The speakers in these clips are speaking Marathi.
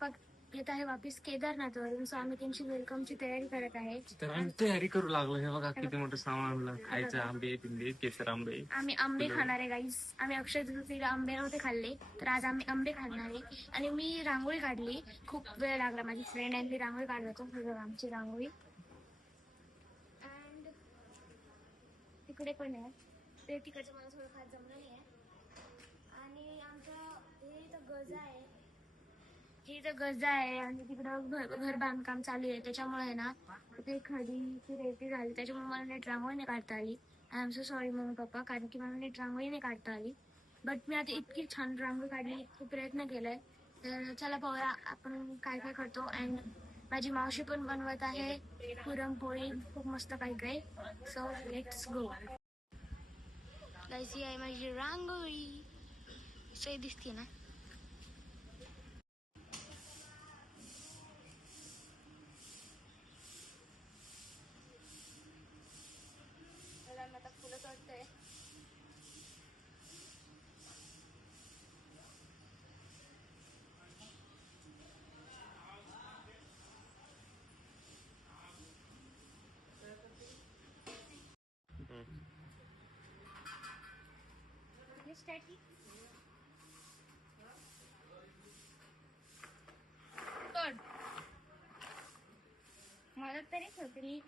पप्पा येत आहे वापिस केदारनाथवरून. सो आम्ही त्यांची वेलकमची तयारी करत आहे. तर आम्ही तयारी करू लागलो. हे बघा किती मोठं सामान आणलं. खायचं आंबे पिंबे केसर आंबे. आम्ही आंबे खाणार आहे गाईस. आम्ही अक्षय तृतीयेला आंबे नव्हते खाल्ले, तर आज आम्ही आंबे खाणार आहे. आणि मी रांगोळी काढली. खूप वेळ लागला. माझी फ्रेंड आणि रांगोळी काढत होतो. आमची रांगोळी अँड तिकडे पण आहे. ते तिकडचं मला थोडं फार जमलं नाही आहे. आणि आमचं हे इथं गजा आहे. ही इथं गजा आहे आणि तिकडं घर बांधकाम चालू आहे. त्याच्यामुळे आहे ना ते खडीची रेती झाली. त्याच्यामुळे मला नीट रांगोळी नाही काढता आली. I am so sorry mummy papa, कारण की मला नीट रांगोळी नाही काढता आली. बट मी आता इतकी छान रांगोळी काढली, खूप प्रयत्न केलाय. तर चला पाहूया आपण काय काय करतो. अँड माझी मावशी पण बनवत आहे पुरणपोळी, खूप मस्त काय काय. So let's go guys. ही आहे माझी रांगोळी. सही दिसते ना. आता फुलं चढतंय. मला तरी होती.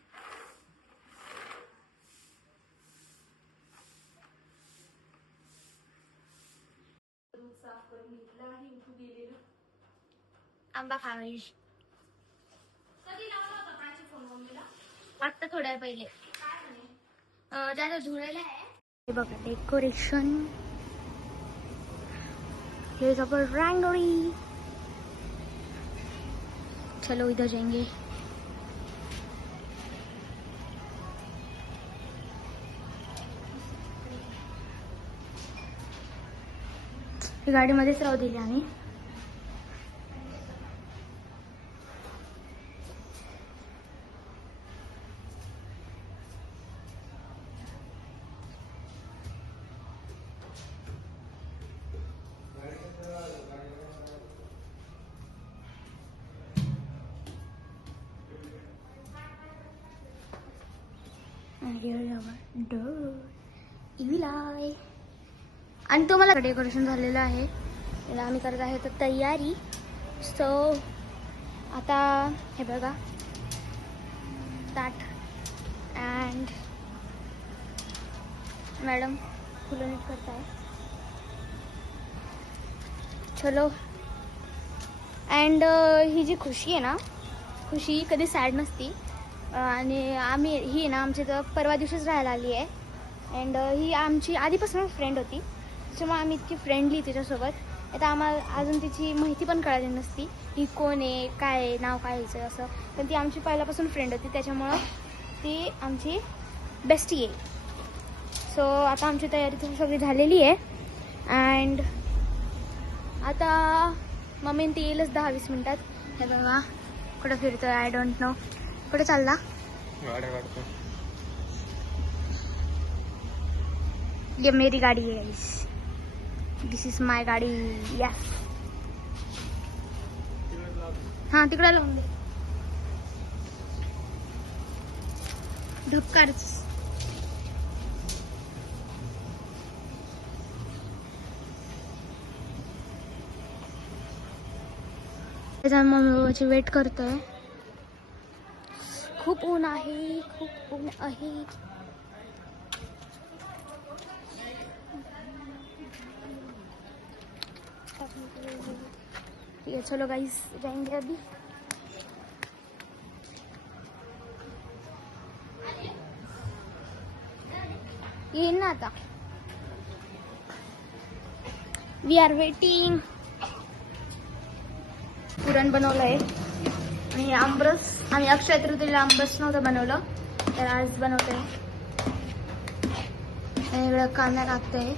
आंबा खावायची. आता थोड्या पहिले त्याला धुळेला आहे. हे बघा डेकोरेशन. हे जबर रांगोळी. चलो इधर जाएंगे. ही गाडीमध्येच राहू दिली आम्ही. आणि तो मला डेकोरेशन झालेलं आहे. याला आम्ही करत आहे तर तयारी. सो आता हे बघा ताट अँड मॅडम फुलं नीट करताय. चलो. अँड ही जी खुशी आहे ना, खुशी कधी सॅड नसती. आणि आम्ही ही ना आमच्या इथं परवा दिवशीच राहायला आली आहे. अँड ही आमची आधीपासून फ्रेंड होती, त्याच्यामुळे आम्ही इतकी फ्रेंडली तिच्यासोबत. आता आम्हाला अजून तिची माहिती पण कळाली नसती, ही कोण आहे, काय आहे, नाव काय आहे असं. पण ती आमची पहिल्यापासून फ्रेंड होती, त्याच्यामुळं ती आमची बेस्टी आहे. सो आता आमची तयारी तर सगळी झालेली आहे. अँड आता मम्मीन ती येईलच 10-20 मिनिटात. हे बघा कुठं फिरतोय, आय डोंट नो. कुठे चालला? ये मेरी गाड़ी है गाइस. दिस इज माय गाड़ी. यस. हाँ तिकडे लावून दे. धक्कारच. मम्मी बाबाची वेट करतोय. खूप ऊन आहे, खूप ऊन आहे. ये चलो गाइस जाएंगे अभी. ये ना आता. We are waiting. पुरण बनवलंय आणि हे आंबरस. आम्ही अक्षय तृतीयेला आंबरस नव्हतं बनवलं, तर आज बनवतोय. इकडं कांदा टाकतोय.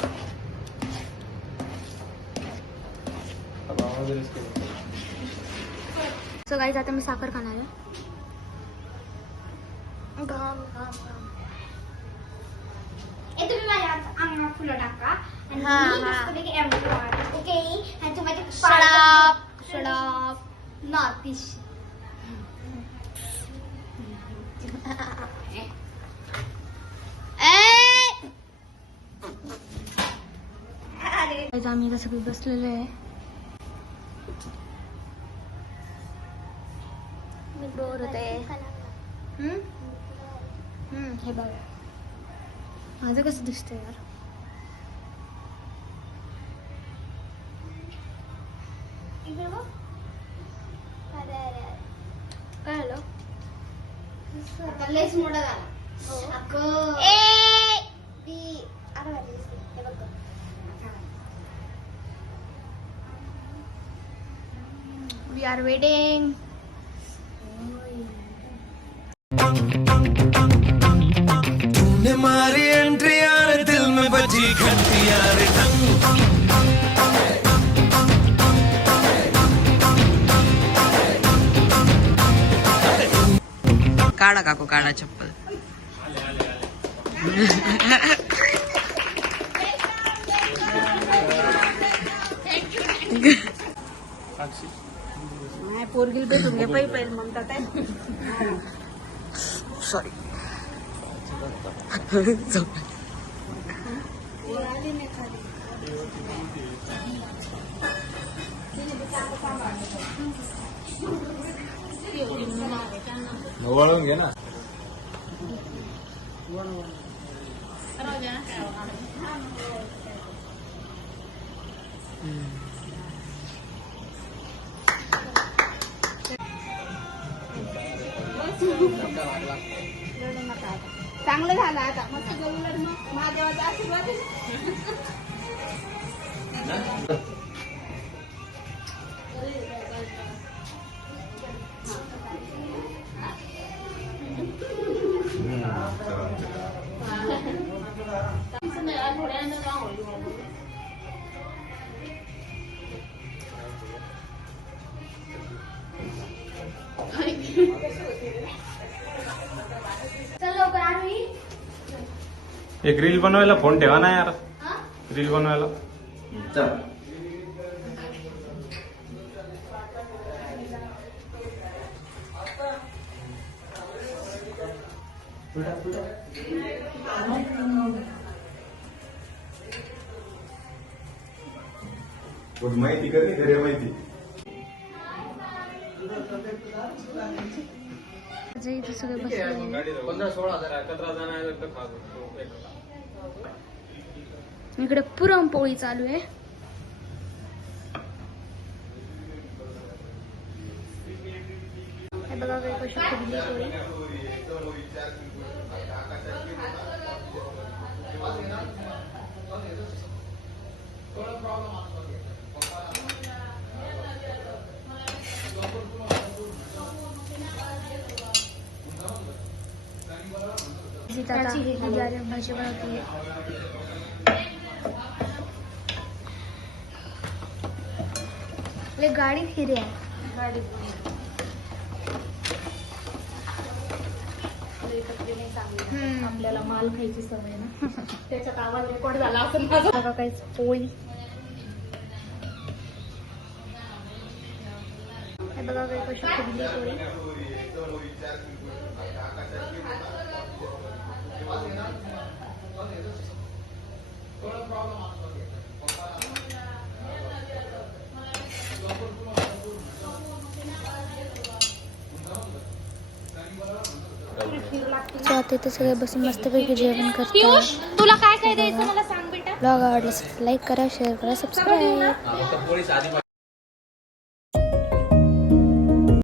सो गाईज आता मी साखर खाणार आहे. घाम घाम घाम. तुम्ही माझ्या अंगणात फुलं टाका आणि ओके. आणि तुम्हाला शडाप शडाप नॉर्थ ईस्ट. आम्ही इथं सगळे बसलेलो आहे. बोर होते. हे बघा माझं कसं दिसतंय यार. काय झालं? लयच मोठा झाला. We are waiting. तूने मारी एंट्री यार दिल में बजी घंटी यार काढा काकू काढा चप्पल. पोरगील भेटून घे पहिले म्हणतात. सॉरी. वळून घे ना. चांगलं झालं आता मस्त बोललं. मग महादेवाचा आशीर्वाद. चल लवकर आणू. एक रील बनवायला फोन ठेवा ना यार. रील बनवायला. माहिती कर नाही खरी माहिती. इथे सगळे बसले. 15-16 17 जण आहे तर खातो. इकडे पुरणपोळी चालू आहे. हे बघा कशी फुगली पोळी. भाजी बनवते. गाडी फिरे आहे. आपल्याला माल खायची सवय ना. त्याच्यात आवाज रेकॉर्ड झाला असं माझा. काही पोळी. हे बघा कशी फुगली पोळी. आता इथे सगळे बसून मस्तपैकी जेवण करतात. तुला काय काय द्यायचं मला सांग बेटा. ब्लॉग आवडला लाईक करा, शेअर करा, सबस्क्राईब.